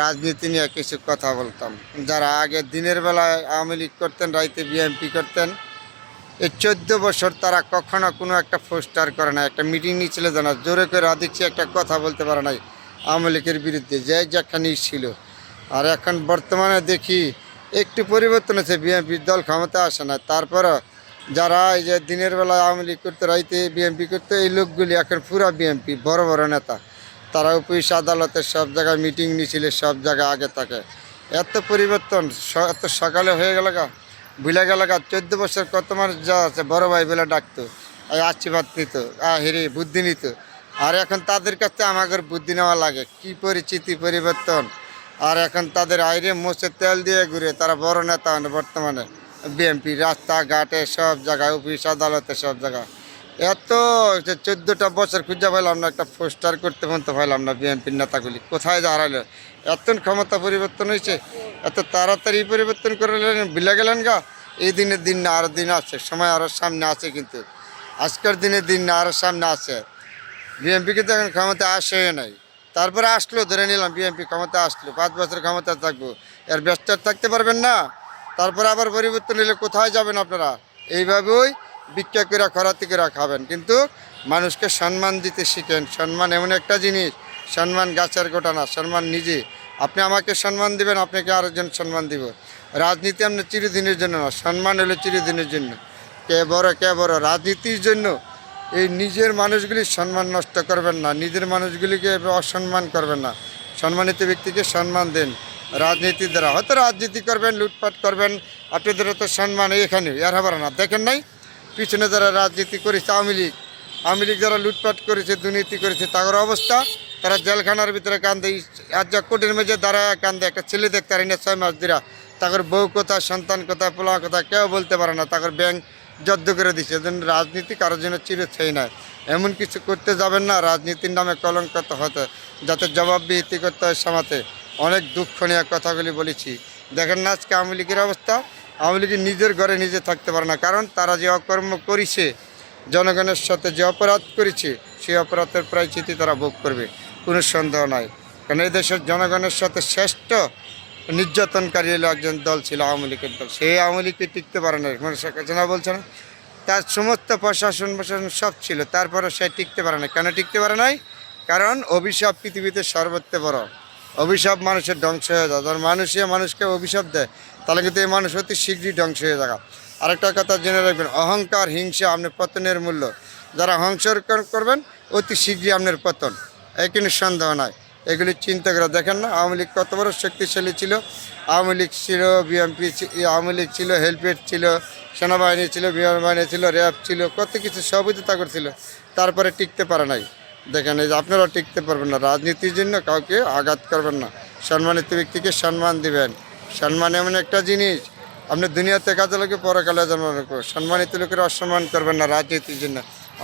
রাজনীতি নিয়ে কিছু কথা বলতাম। যারা আগে দিনের বেলায় আওয়ামী লীগ করতেন, রাইতে বিএনপি করতেন, এই চোদ্দ বছর তারা কখনো কোনো একটা পোস্টার করে না একটা মিটিং নিয়েছিল জানা জোরে করে আদিচ্ছি একটা কথা বলতে পারে নাই আওয়ামী লীগের বিরুদ্ধে, যে যেখানেই ছিল। আর এখন বর্তমানে দেখি একটু পরিবর্তন হয়েছে, বিএনপির দল ক্ষমতা আসে না তারপরও যারা এই যে দিনের বেলায় আওয়ামী লীগ করতে, রাইতে বিএনপি করতে, এই লোকগুলি এখন পুরা বিএনপি, বড় বড় নেতা। তারা অফিস, আদালতে সব জায়গায় মিটিং নিয়েছিল সব জায়গায় আগে থাকে। এত পরিবর্তন এত সকালে হয়ে গেল গা ভুলে গেল গা, চোদ্দ বছর কত মানুষ যা আছে, বড় ভাই বলে ডাকতো আশীর্বাদ নিত হেরে, বুদ্ধি নিত। আর এখন তাদের কাছে আমাদের বুদ্ধি নেওয়া লাগে, কি পরিচিতি পরিবর্তন। আর এখন তাদের আইরে মোষে তেল দিয়ে ঘুরে, তারা বড় নেতা হন বর্তমানে বিএনপি রাস্তাঘাটে সব জায়গায়, অফিস, আদালতে সব জায়গায়। এত চোদ্দোটা বছর খুঁজে পাইলাম না, একটা পোস্টার করতে পর্যন্ত পাইলাম না বিএনপির নেতাগুলি। কোথায় যা হারাইলো এত ক্ষমতা পরিবর্তন হয়েছে, এত তাড়াতাড়ি পরিবর্তন করে নিলেন বিলে গেলেন গা? এই দিনের দিন না আরও দিন আছে, সময় আরও সামনে আছে কিন্তু। আজকের দিনের দিন না আরও সামনে আছে। বিএনপি কিন্তু এখন ক্ষমতা আসে নাই। তারপরে আসলো, ধরে নিলাম বিএনপি ক্ষমতা আসলো, পাঁচ বছর ক্ষমতা থাকব। এর ব্যস্ত থাকতে পারবেন না। তারপরে আবার পরিবর্তন নিলে কোথায় যাবেন আপনারা? এইভাবেই ভিক্ষা করে খরাতি করে খাবেন। কিন্তু মানুষকে সম্মান দিতে শিখেন। সম্মান এমন একটা জিনিস, সম্মান গাছের গোটা না, সম্মান নিজে। আপনি আমাকে সম্মান দিবেন, আপনাকে আরেকজন সম্মান দিব। রাজনীতি আপনি চিরদিনের জন্য না, সম্মান হলো চিরদিনের জন্য। কে বড় কে বড়। রাজনীতির জন্য এই নিজের মানুষগুলি সম্মান নষ্ট করবেন না, নিজের মানুষগুলিকে অসম্মান করবেন না। সম্মানিত ব্যক্তিকে সম্মান দেন রাজনীতির দ্বারা। হয়তো রাজনীতি করবেন, লুটপাট করবেন আপনাদের তো সম্মান এখানে আর হবার না। দেখেন নাই পিছনে যারা রাজনীতি করেছে, আওয়ামী লীগ আওয়ামী লীগ যারা লুটপাট করেছে, দুর্নীতি করেছে, তাদের অবস্থা, তারা জেলখানার ভিতরে কান্দে, আজ যা কোর্টের মেঝে দাঁড়ায় কান্দে, একটা ছেলে দেখতে পারি না, ছয় মাস দিরা তাদের বউ কোথায় সন্তান কোথায় পোলা কোথায় কেউ বলতে পারে না, তাদের ব্যাংক জব্দ করে দিচ্ছে এজন্য রাজনীতি কারোর জন্য চিরছেই নয়। এমন কিছু করতে যাবেন না, রাজনীতির নামে কলঙ্কিত হতে, যাতে জবাবদিহিতি করতে হয় সমাতে অনেক দুঃখ নিয়ে কথাগুলি বলেছি। দেখেন না আজকে আওয়ামী লীগের অবস্থা আওয়ামী লীগের নিজের ঘরে নিজে থাকতে পারে না। কারণ তারা যে অকর্ম করেছে, জনগণের সাথে যে অপরাধ করেছে, সেই অপরাধের প্রায় প্রায়চিতি তারা ভোগ করবে, কোনো সন্দেহ নাই। কারণ এই দেশের জনগণের সাথে শ্রেষ্ঠ নির্যাতনকারী হলো একজন দল ছিল আওয়ামী লীগের দল। সেই আওয়ামী লীগকে টিকতে পারে না মানে শেখ হাসিনা বলছে না। তার সমস্ত প্রশাসন প্রশাসন সব ছিল তারপরে সে টিকতে পারে না। কেন টিকতে পারে নাই? কারণ অভিশাপ পৃথিবীতে সর্বত্র বড়। অভিশাপ মানুষের ধ্বংস হয়ে যায়। যখন মানুষে মানুষকে অভিশাপ দেয়, তাহলে কিন্তু এই মানুষ অতি শীঘ্রই ধ্বংস হয়ে যায় আরেকটা কথা জেনে রাখবেন, অহংকার, হিংসা আপনার পতনের মূল্য। যারা হংসর করবেন, অতি শীঘ্রই আপনার পতন। কিন্তু সন্দেহ নাই। এগুলি চিন্তা করে দেখেন না, আওয়ামী লীগ কত বড় শক্তিশালী ছিল। আওয়ামী লীগ ছিল বিএমপি আওয়ামী লীগ ছিল, হেলপেট ছিল, সেনাবাহিনী ছিল বিমান বাহিনী ছিল, র্যাব ছিল, কত কিছু সবই তো তা করছিল, তারপরে টিকতে পারে নাই। দেখেন, এই যে আপনারা টিকতে পারবেন না। রাজনীতির জন্য কাউকে আঘাত করবেন না। সম্মানিত ব্যক্তিকে সম্মান দিবেন। সম্মান এমন একটা জিনিস, আপনি দুনিয়াতে কাজে লোকে পরকালে জন্ম রাখব সম্মানিত লোকের অসম্মান করবেন না রাজনীতির জন্য।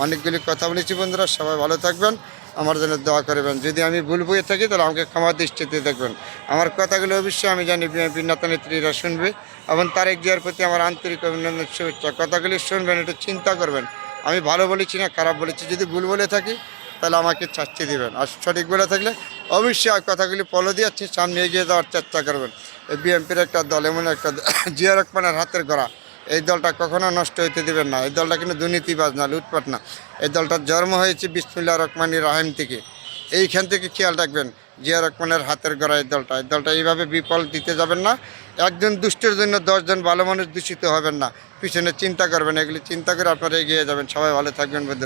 অনেকগুলি কথা বলেছি বন্ধুরা, সবাই ভালো থাকবেন। আমার জন্য দোয়া করবেন। যদি আমি ভুল বয়ে থাকি, তাহলে আমাকে ক্ষমা দৃষ্টিতে দেখবেন। আমার কথাগুলো অবশ্যই আমি জানি, বিএনপি নেতা নেত্রীরা শুনবে এবং তারেক জিয়ার প্রতি আমার আন্তরিক অভিনন্দন, শুভেচ্ছা। কথাগুলি শুনবেন, একটু চিন্তা করবেন। আমি ভালো বলেছি না খারাপ বলেছি? যদি ভুল বলে থাকি তাহলে আমাকে শাস্তি দেবেন। আর সঠিক বলে থাকলে অবশ্যই কথাগুলি ফলো দিয়ে সামনে এগিয়ে যাওয়ার চেষ্টা করবেন। বিএনপির একটা দল, এমন একটা জিয়া রহমানের হাতের গড়া। এই দলটা কখনো নষ্ট হইতে দেবেন না। এই দলটা কিন্তু দুর্নীতিবাজ না, লুটপাট না। এই দলটার জন্ম হয়েছে বিসমুল্লাহ রহমানি রাহিম থেকে। এইখান থেকে খেয়াল রাখবেন, জিয়া রহমানের হাতের গড়া এই দলটা। এই দলটা এইভাবে বিফল দিতে যাবেন না। একজন দুষ্টের জন্য দশজন ভালো মানুষ দূষিত হবেন না। পিছনে চিন্তা করবেন, এগুলি চিন্তা করে আপনারা এগিয়ে যাবেন। সবাই ভালো থাকবেন বন্ধুরা।